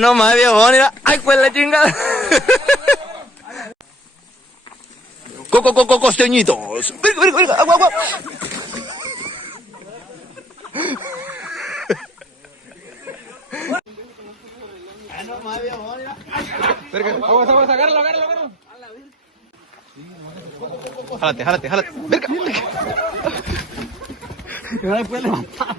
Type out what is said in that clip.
No más viejo, mira. Ay, pues la chingada. Costeñitos. Verga, agua. No más viejo, mira. Verga, vamos, agárralo. Jálate. Verga. No le puedes levantar,